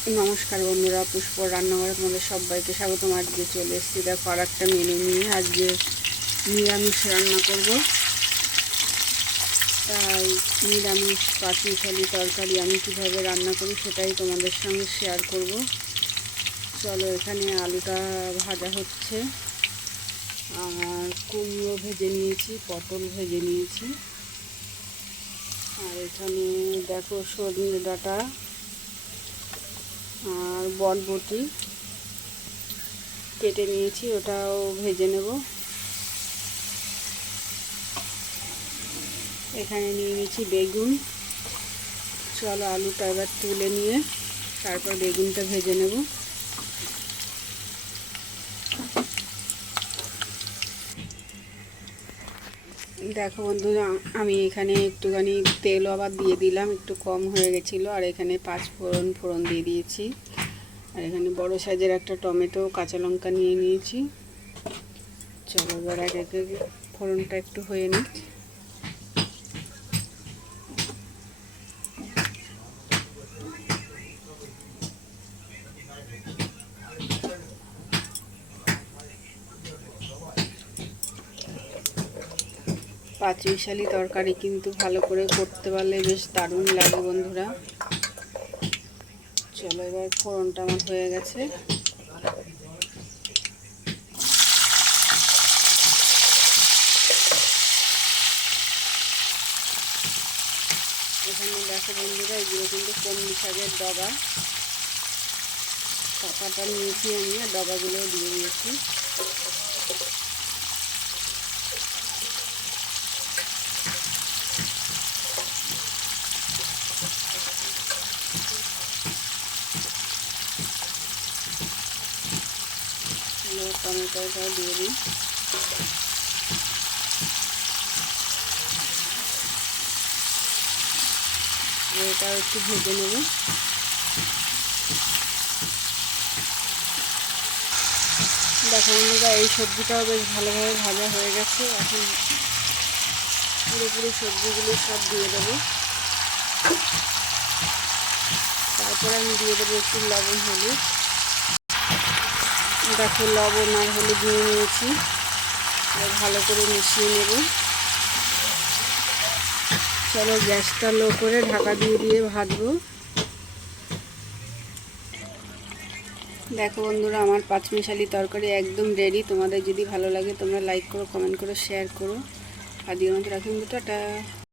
নমস্কার বন্ধুরা, পুষ্পর রান্নাঘরে তোমাদের সবাইকে স্বাগতম। আজকে চলে এসেছি দেখো আর একটা মেনু নিয়ে। আজকে নিরামিষ রান্না করব, তাই নিরামিষ পাঁচমিশালি তরকারি আমি কীভাবে রান্না করি সেটাই তোমাদের সঙ্গে শেয়ার করব। চলো, এখানে আলুটা ভাজা হচ্ছে, আর কুমড়ো ভেজে নিয়েছি, পটল ভেজে নিয়েছি, আর এখানে দেখো সজনে ডাঁটা আর বরবটি কেটে নিয়েছি, ওটাও ভেজে নেব। এখানে নিয়ে নিয়েছি বেগুন। চলো আলুটা এবার তুলে নিয়ে তারপর বেগুনটা ভেজে নেব। দেখো বন্ধুরা, আমি এখানে একটুখানি তেল আবার দিয়ে দিলাম, একটু কম হয়ে গেছিলো। আর এখানে 5 ফোড়ন দিয়ে দিয়েছি। আর এখানে বড় সাইজের একটা টমেটো, কাঁচা লঙ্কা নিয়ে নিয়েছি। চলো এবার এক এক ফোড়নটা একটু হয়ে নিই। পাঁচমিশালি তরকারি কিন্তু ভালো করে করতে পারলে বেশ দারুণ লাগে বন্ধুরা। চলো এবার ফোড়নটা আমার হয়ে গেছে। এখানে দেখো বন্ধুরা, এগুলো কিন্তু কলমি শাকের ডগা, পাতাটা নিয়েছি আমি, আর ডগাগুলোও দিয়ে দিয়েছি। টমেটোটাও দিয়ে দিই। এটাও একটু ভেজে নেব। দেখো বন্ধুরা, এই সবজিটাও বেশ ভালোভাবে ভাজা হয়ে গেছে। এখন পুরোপুরি সবজিগুলো সব দিয়ে দেবো। তারপরে আমি দিয়ে দেবো একটু লবণ, হলুদ। দেখো লবণ আর হলুদ নিয়ে নিয়েছি, আর ভালো করে মিশিয়ে নেব। চলো গ্যাসটা লো করে ঢাকা দিয়ে দিয়ে ভাজবো। দেখো বন্ধুরা, আমার পাঁচমিশালি তরকারি একদম রেডি। তোমাদের যদি ভালো লাগে তোমরা লাইক করো, কমেন্ট করো, শেয়ার করো। আর দিয়ে মতো রাখুন, টাটা।